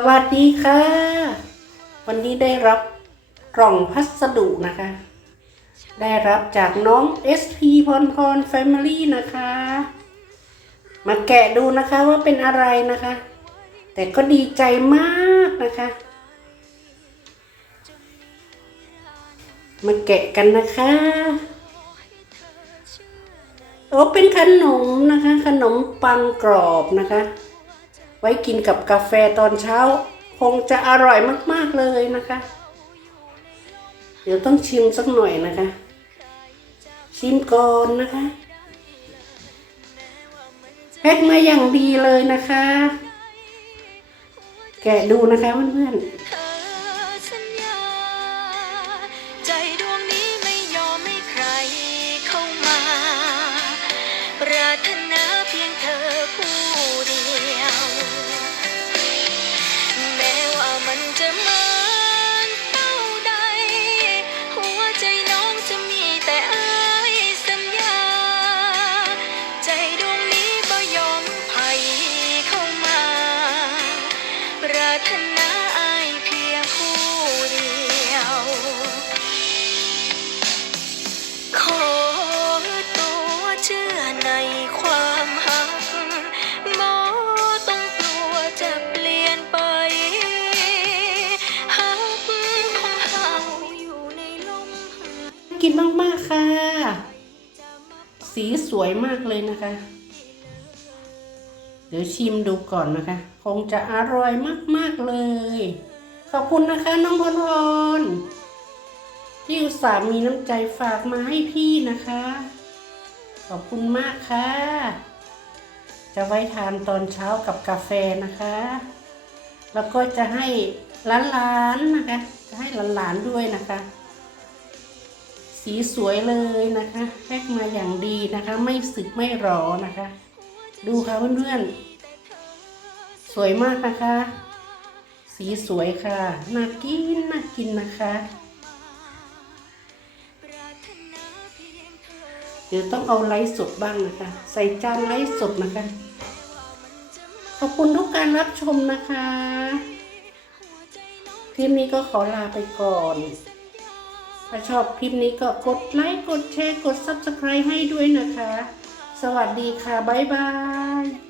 สวัสดีค่ะ วันนี้ได้รับกล่องพัสดุนะคะ ได้รับจากน้อง SP พรพร Family นะคะ มาแกะดูนะคะว่าเป็นอะไรนะคะ แต่ก็ดีใจมากนะคะ มาแกะกันนะคะโอ้เป็นขนมนะคะ ขนมปังกรอบนะคะ ไว้กินกับกาแฟตอนเช้า คงจะอร่อยมากๆเลยนะคะ เดี๋ยวต้องชิมสักหน่อยนะคะ ชิมก่อนนะคะแพ็คมาอย่างดีเลยนะคะ แกะดูนะคะเพื่อนๆ กินมาก ๆ ค่ะ สีสวยมากเลยนะคะ เดี๋ยวชิมดูก่อนนะคะ คงจะอร่อยมาก ๆ เลย ขอบคุณนะคะน้องพลพรที่อุตส่าห์มีน้ำใจฝากมาให้พี่นะคะ ขอบคุณมากค่ะ จะไว้ทานตอนเช้ากับกาแฟนะคะ แล้วก็จะให้หลานๆนะคะ จะให้หลานๆด้วยนะคะ สีสวยเลยนะคะแพ็คมาอย่างดีนะคะ ไม่สึกไม่รอนะคะ ดูค่ะเพื่อนๆ สวยมากนะคะ สีสวยค่ะน่ากินน่ากินนะคะเดี๋ยวต้องเอาไลฟ์สดบ้างนะคะ ใส่จานไลฟ์สดนะคะ ขอบคุณทุกการรับชมนะคะ คลิปนี้ก็ขอลาไปก่อน ถ้าชอบคลิปนี้ก็กดไลค์ กดแชร์ กด Subscribe ให้ด้วยนะคะ สวัสดีค่ะ บ๊ายบาย